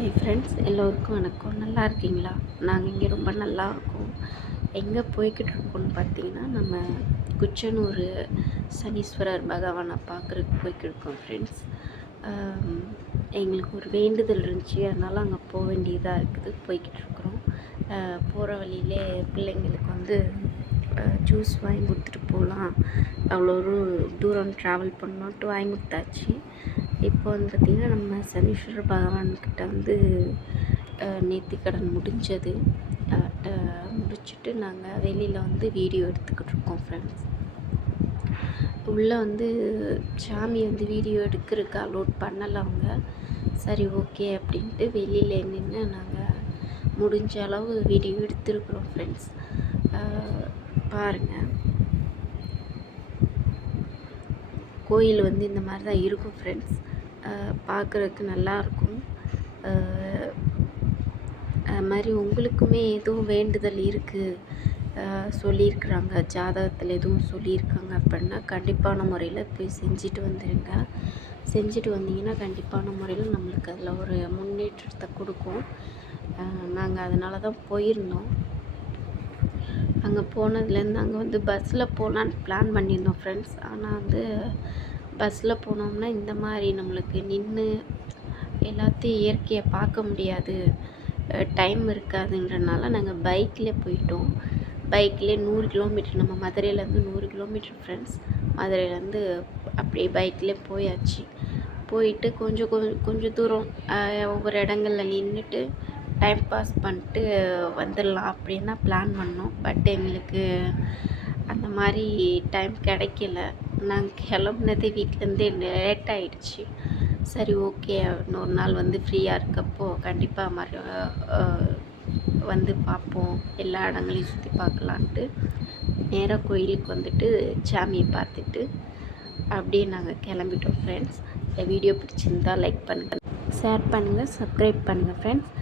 Hi friends, எல்லோருக்கும் வணக்கம். நல்லா இருக்கீங்களா? நாங்கள் இங்கே ரொம்ப நல்லா இருக்கோம். எங்கே போய்கிட்டு இருக்கோம்னு பார்த்தீங்கன்னா, நம்ம குச்சனூர் சனீஸ்வரர் பகவானை பார்க்குறதுக்கு போய்கிட்டு இருக்கோம் ஃப்ரெண்ட்ஸ். எங்களுக்கு ஒரு வேண்டுதல் இருந்துச்சு, அதனால் அங்கே போக வேண்டியதாக இருக்குது. போய்கிட்டு இருக்கிறோம். போகிற வழியிலே பிள்ளைங்களுக்கு வந்து ஜூஸ் வாங்கி கொடுத்துட்டு போகலாம், அவ்வளோ தூரம் ட்ராவல் பண்ணோன்ட்டு வாங்கி கொடுத்தாச்சு. இப்போ வந்து பார்த்திங்கன்னா, நம்ம சனீஸ்வரர் பகவான்கிட்ட வந்து நேர்த்திக்கடன் முடிஞ்சது. முடிச்சுட்டு நாங்கள் வெளியில் வந்து வீடியோ எடுத்துக்கிட்டு இருக்கோம் ஃப்ரெண்ட்ஸ். உள்ளே வந்து சாமி வந்து வீடியோ எடுக்கிறதுக்கு அலோட் பண்ணலை அவங்க. சரி, ஓகே அப்படின்ட்டு வெளியில் நின்று நாங்கள் முடிஞ்ச அளவு வீடியோ எடுத்துருக்குறோம் ஃப்ரெண்ட்ஸ். பாருங்கள், கோயில் வந்து இந்த மாதிரி தான் இருக்கும் ஃப்ரெண்ட்ஸ். பார்க்குறதுக்கு நல்லாயிருக்கும். அது மாதிரி உங்களுக்குமே எதுவும் வேண்டுதல் இருக்குது, சொல்லியிருக்குறாங்க, ஜாதகத்தில் எதுவும் சொல்லியிருக்காங்க அப்படின்னா கண்டிப்பான முறையில் போய் செஞ்சுட்டு வந்துடுங்க. செஞ்சுட்டு வந்தீங்கன்னா கண்டிப்பான முறையில் நம்மளுக்கு அதில் ஒரு முன்னேற்றத்தை கொடுக்கும். நாங்கள் அதனால தான் போயிருந்தோம். அங்கே போனதுலேருந்து அங்கே வந்து பஸ்ஸில் போகலான்னு பிளான் பண்ணியிருந்தோம் ஃப்ரெண்ட்ஸ். ஆனால் வந்து பஸ்ஸில் போனோம்னா இந்த மாதிரி நம்மளுக்கு நின்று எல்லாத்தையும் இயற்கையை பார்க்க முடியாது, டைம் இருக்காதுன்றனால நாங்கள் பைக்கில் போயிட்டோம். பைக்லேயே 100 கிலோமீட்டர், நம்ம மதுரையிலேருந்து 100 கிலோமீட்டர் ஃப்ரெண்ட்ஸ். மதுரையிலேருந்து அப்படியே பைக்லேயே போயாச்சு. போயிட்டு கொஞ்சம் தூரம் ஒவ்வொரு இடங்களில் நின்றுட்டு டைம் பாஸ் பண்ணிட்டு வந்துடலாம் அப்படின்னு தான் பிளான் பண்ணோம். பட் எங்களுக்கு அந்த மாதிரி டைம் கிடைக்கல. நாங்கள் கிளம்புனதே வீட்டிலேருந்தே லேட் ஆகிடுச்சு. சரி, ஓகே, இன்னொரு நாள் வந்து ஃப்ரீயாக இருக்கப்போ கண்டிப்பாக வந்து பார்ப்போம், எல்லா இடங்களையும் சுற்றி பார்க்கலான்ட்டு நேராக கோயிலுக்கு வந்துட்டு சாமியை பார்த்துட்டு அப்படியே நாங்கள் கிளம்பிட்டோம் ஃப்ரெண்ட்ஸ். இந்த வீடியோ பிடிச்சிருந்தால் லைக் பண்ணுங்கள், ஷேர் பண்ணுங்கள், சப்ஸ்கிரைப் பண்ணுங்கள் ஃப்ரெண்ட்ஸ்.